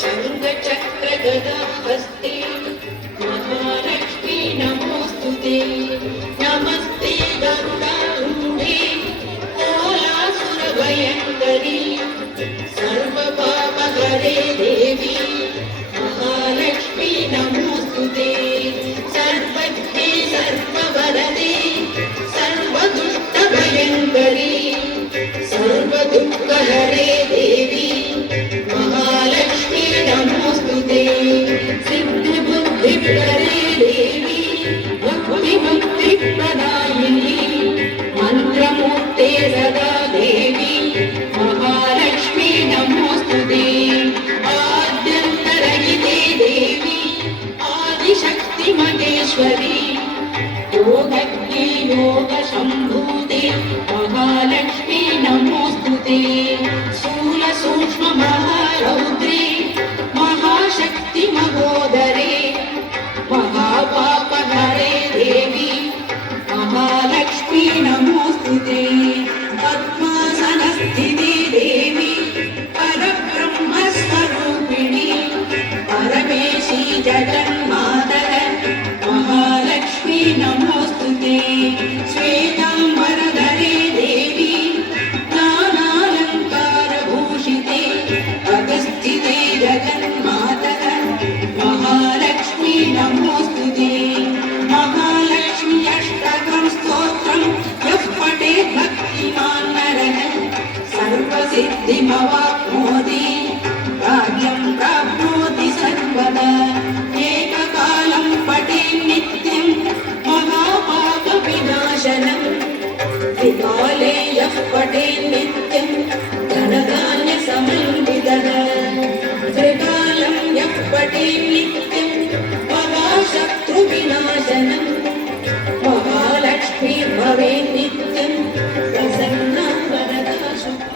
शङ्खचक्रगदाहस्ते महालक्ष्मी नमोऽस्तुते। नमस्ते गरुडारूढे कोलासुरभयङ्करी सर्वपापहरे देवी महालक्ष्मी नमोऽस्तुते। सर्वज्ञे सर्ववरदे सर्वदुष्टभयङ्करी सर्वदुःखहरे देवी महालक्ष्मी नमोऽस्तुते। सिद्धिबुद्धिप्रदे देवी भक्तिमुक्तिप्रदायिनी मन्त्रमूर्ते सदा देवी महालक्ष्मी नमोऽस्तुते। आद्यन्तरहिते देवी आदिशक्तिमहेश्वरी योगज्ञे योगशम्भूते महालक्ष्मी नमोऽस्तुते। स्थूलसूक्ष्ममहारौद्रे महाशक्ति महोदरे महापापहरे देवी महालक्ष्मी नमोऽस्तुते। पद्मासनस्थिते देवी परब्रह्मस्वरूपिणी परमेशी जगन्मातः महालक्ष्मी नमोऽस्तुते। श्वेताम्बरधरे देवी नानालङ्कारभूषिते अगस्थिते जगन्मातः महालक्ष्मी नमोऽस्तुते। महालक्ष्मी अष्टकं स्तोत्रं यः पठेत् भक्तिमान् नरः सर्वसिद्धिमवाप्नोति राज्यं प्राप्नोति सर्वदा। एककालं पठेत् नित्यं महापापविनाशनं त्रिकाले यः पठेत् नित्यं धनधान्यसमन्वितः। त्रिकालं यः पठेत् नित्यं महाशत्रुविनाशनं महालक्ष्मी भवेत् नित्यं प्रसन्ना वरदा शुभा।